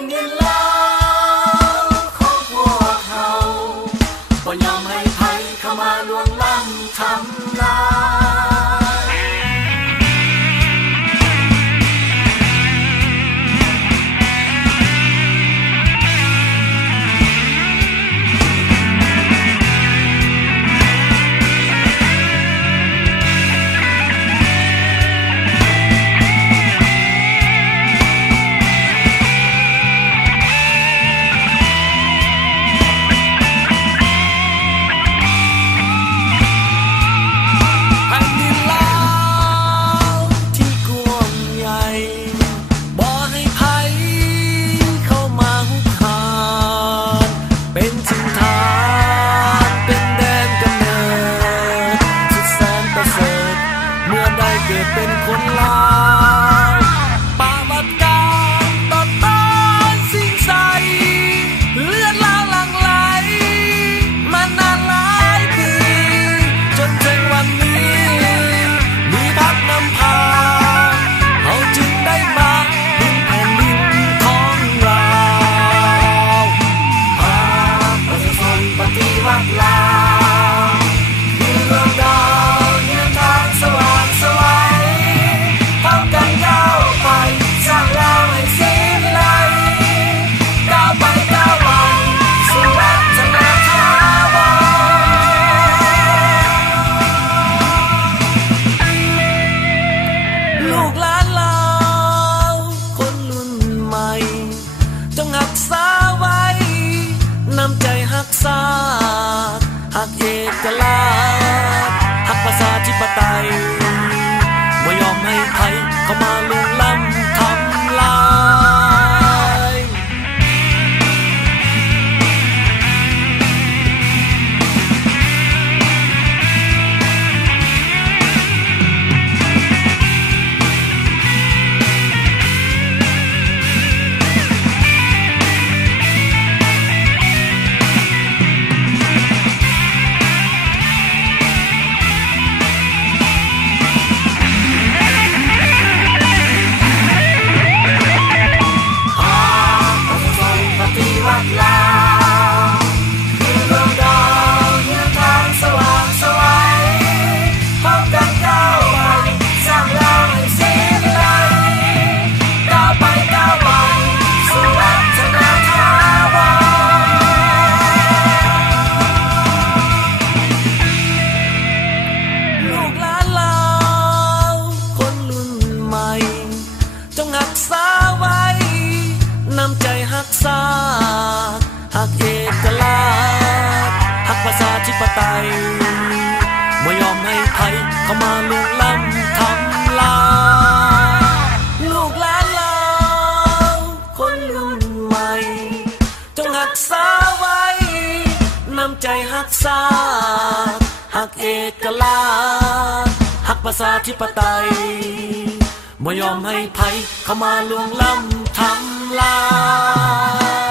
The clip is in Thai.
นดินลาวของพวกเขาบ่ยอมให้ไผเข้ามาล่วงล้ำทำลายเกิดเป็นคนลาวปาวัดการต่อต้านสิ่งใสเลือดลาวหลั่งไหลมานานหลายปีจนถึงวันนี้มีพักนำพาเขาจึงได้มาดินแผ่นดินของเราประชาชนปฏิวัติลาวมีเรื่องราวเดินทางสว่างสวายหักเอกราชหักประชาธิปไตยบ่ยอมให้ใครเข้ามาล่วงล้ำทำลายหักเอกราชหักประชาธิปไตยบ่ยอมให้ใครเข้ามาล่วงล้ำทำลายลูกหลานลาวคนรุ่นใหม่จงรักษาไว้น้ำใจหักษาหักเอกราชหักประชาธิปไตยบ่ยอมให้ใครเข้ามาล่วงล้ำทำลาย